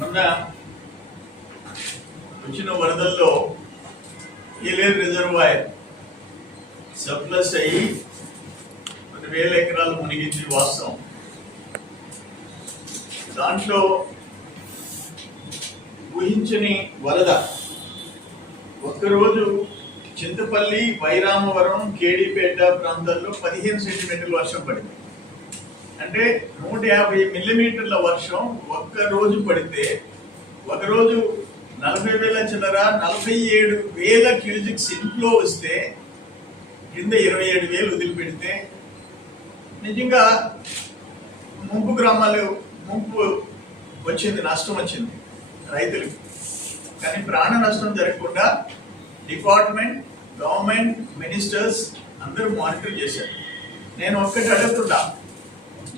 మొన్న వచ్చిన వరదల్లో ఏలేరు రిజర్వాయర్ సప్లస్ అయ్యి కొన్ని వేల ఎకరాలు మునిగింది వాస్తవం. దాంట్లో ఊహించని వరద. ఒక్కరోజు చింతపల్లి వైరామవరం కేడీపేట ప్రాంతాల్లో పదిహేను సెంటీమీటర్లు వర్షం పడింది. అంటే నూట యాభై మిల్లీమీటర్ల వర్షం ఒక్క రోజు పడితే ఒకరోజు నలభై వేల చిల్లర నలభై ఏడు వేల క్యూజిక్స్ ఇన్ఫ్లో వస్తే కింద ఇరవై ఏడు వేలు వదిలిపెడితే నిజంగా ముంపు గ్రామాలు ముంపు వచ్చింది నష్టం వచ్చింది రైతులకు. కానీ ప్రాణ నష్టం జరగకుండా డిపార్ట్మెంట్ గవర్నమెంట్ మినిస్టర్స్ అందరూ మానిటర్ చేశారు. నేను ఒక్కటి అడుగుతున్నా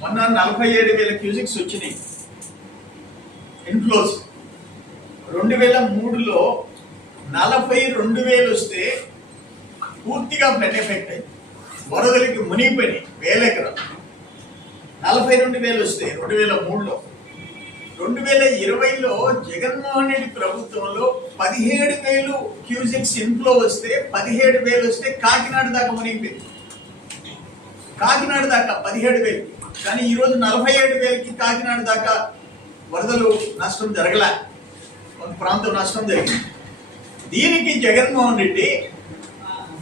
మొన్న నలభై ఏడు వేల క్యూజిక్స్ వచ్చినాయి. ఇన్ఫ్లోస్. రెండు వేల మూడులో నలభై రెండు వేలు వస్తే పూర్తిగా ఫ్లడ్ ఎఫెక్ట్ అయింది. వరదలకి మునిగిపోయినాయి వేల ఎకరాలు. నలభై రెండు వేలు వస్తే రెండు వేల మూడులో. రెండు వేల ఇరవైలో జగన్మోహన్ రెడ్డి ప్రభుత్వంలో పదిహేడు వేలు క్యూజిక్స్ ఇన్ఫ్లో వస్తే పదిహేడు వేలు వస్తే కాకినాడ దాకా మునిగిపోయింది. కాకినాడ దాకా పదిహేడు వేలు. కానీ ఈరోజు నలభై ఏడు వేలకి కాకినాడ దాకా వరదలు నష్టం జరగలే. కొంత ప్రాంతం నష్టం జరిగింది. దీనికి జగన్మోహన్ రెడ్డి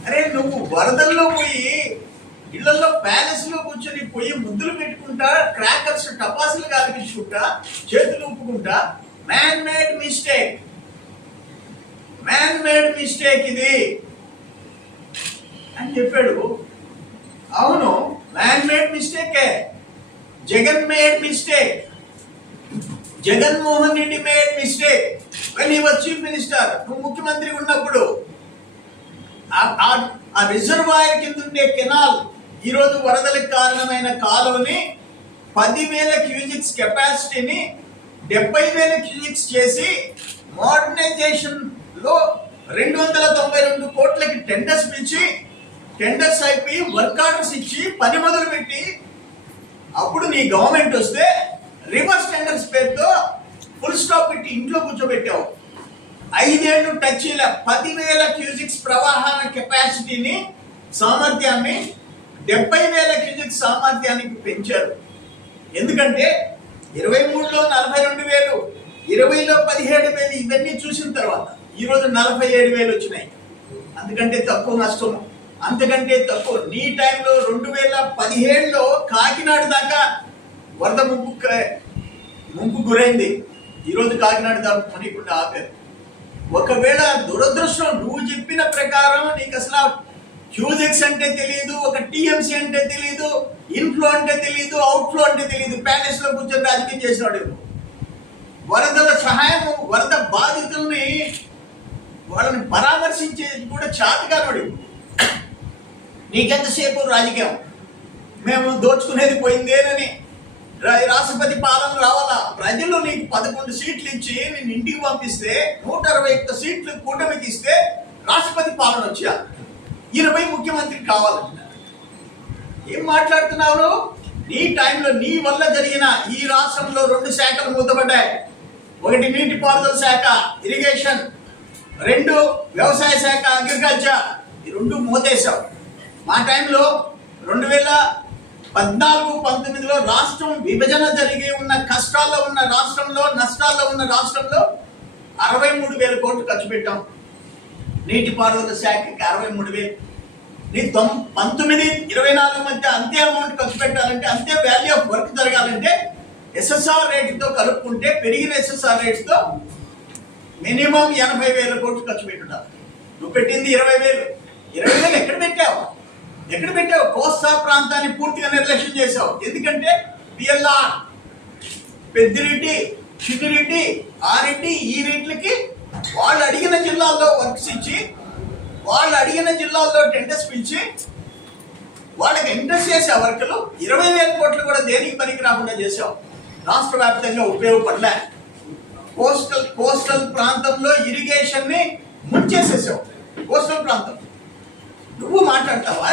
అరే నువ్వు వరదల్లో పోయి ఇళ్ళలో ప్యాలెస్లో కూర్చొని పోయి ముద్దులు పెట్టుకుంటా క్రాకర్స్ టపాసులు కాల్పించుకుంటా చేతులు ఊపుకుంటా man made mistake man made mistake ఇది. అని చెప్పాడు. అవును మ్యాన్ మేడ్ మిస్టేకే Jagan made mistake Jaganmohan Reddy made mistake when he was minister నువ్వు ముఖ్యమంత్రి ఉన్నప్పుడు ఆ- ఆ- రిజర్వాయర్ కింద ఉండే కెనాల్ ఈరోజు వరదలకు కారణమైన కాలువని పదివేల క్యూజిక్స్ కెపాసిటీని డెబ్బై వేల క్యూజిక్స్ చేసి మోడర్నైజేషన్లో రెండు వందల తొంభై రెండు కోట్లకి టెండర్స్ పిలిచి టెండర్స్ అయిపోయి వర్క్ ఆర్డర్స్ ఇచ్చి పని మొదలు పెట్టి అప్పుడు నీ గవర్నమెంట్ వస్తే రివర్స్ టెండర్స్ పేరుతో ఫుల్ స్టాప్ పెట్టి ఇంట్లో కూర్చోబెట్టావు. ఐదేళ్ళు టచ్ ఇలా పదివేల క్యూజిక్స్ ప్రవాహాన కెపాసిటీని సామర్థ్యాన్ని డెబ్బై వేల క్యూజిక్స్ సామర్థ్యానికి పెంచారు. ఎందుకంటే ఇరవై మూడులో నలభై రెండు వేలు ఇరవైలో పదిహేడు వేలు ఇవన్నీ చూసిన తర్వాత ఈరోజు నలభై ఏడు వేలు వచ్చినాయి. అందుకంటే తక్కువ నష్టం అంతకంటే తక్కువ. నీ టైంలో రెండు వేల పదిహేడులో కాకినాడ దాకా వరద ముంపు ముంపు గురైంది. ఈరోజు కాకినాడ దాకా మునికుండా ఆపారు. ఒకవేళ దురదృష్టం నువ్వు చెప్పిన ప్రకారం నీకు అసలు క్యూజెక్స్ అంటే తెలియదు ఒక టీఎంసీ అంటే తెలియదు ఇన్ఫ్లో అంటే తెలియదు అవుట్ఫ్లో అంటే తెలియదు ప్యాలెస్లో కూర్చొని రాజకీయం చేసినాడు వరదల సహాయం వరద బాధితుల్ని వాళ్ళని పరామర్శించేది కూడా చాతకానుడు నీకెంతసేపు రాజకీయం? మేము దోచుకునేది పోయిందేనని. రాష్ట్రపతి పాలన రావాలా? ప్రజలు నీకు పదకొండు సీట్లు ఇచ్చి నేను ఇంటికి పంపిస్తే నూట అరవై ఒక్క సీట్లు కూటమికి ఇస్తే రాష్ట్రపతి పాలన వచ్చా? ఇరవై ముఖ్యమంత్రి కావాలంటున్నారు ఏం మాట్లాడుతున్నావు? నీ టైంలో నీ వల్ల జరిగిన ఈ రాష్ట్రంలో రెండు శాఖలు ముద్దపడ్డాయి ఒకటి నీటిపారుదల శాఖ ఇరిగేషన్. రెండు వ్యవసాయ శాఖ అగ్రికల్చర్. ఈ రెండు మూతేశావు. మా టైంలో రెండు వేల పద్నాలుగు పంతొమ్మిదిలో రాష్ట్రం విభజన జరిగి ఉన్న కష్టాల్లో ఉన్న రాష్ట్రంలో నష్టాల్లో ఉన్న రాష్ట్రంలో అరవై మూడు వేల కోట్లు ఖర్చు పెట్టాం. నీటిపారుదల శాఖకి అరవై మూడు వేలు. నీ తొం పంతొమ్మిది ఇరవై నాలుగు మధ్య అంతే అమౌంట్ ఖర్చు పెట్టాలంటే అంతే వాల్యూ ఆఫ్ వర్క్ జరగాలంటే ఎస్ఎస్ఆర్ రేటుతో కలుపుకుంటే పెరిగిన ఎస్ఎస్ఆర్ రేట్స్తో మినిమం ఎనభై వేల కోట్లు ఖర్చు పెట్టుంటారు నువ్వు పెట్టింది ఇరవై వేలు. ఇరవై వేలు ఎక్కడ పెట్టావు? ఎక్కడ పెట్టావు? కోస్తా ప్రాంతాన్ని పూర్తిగా నిర్లక్ష్యం చేశావు. ఎందుకంటే పిఎల్ఆర్ పెద్దిరెడ్డి చిన్నిరెడ్డి ఆ రెడ్డి ఈ రెడ్లకి వాళ్ళు అడిగిన జిల్లాల్లో వర్క్స్ ఇచ్చి వాళ్ళు అడిగిన జిల్లాల్లో టెండర్స్ పిలిచి వాళ్ళకి ఇంట్రెస్ట్ చేసే వర్కులు ఇరవై వేల కోట్లు కూడా దేనికి పనికి రాకుండా చేసావు రాష్ట్ర వ్యాప్తంగా ఉపయోగపడలే. కోస్టల్ కోస్టల్ ప్రాంతంలో ఇరిగేషన్ని ముంచేసేసావు. కోస్టల్ ప్రాంతం. నువ్వు మాట్లాడతావా?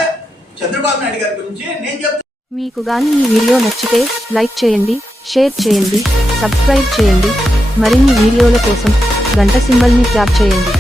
చంద్రబాబు నాయుడు గారి గురించి నేను చెప్తాను మీకు గాని ఈ వీడియో నచ్చితే లైక్ చేయండి షేర్ చేయండి సబ్స్క్రైబ్ చేయండి. మరిన్ని వీడియోల కోసం గంట సింబల్ని ట్యాప్ చేయండి.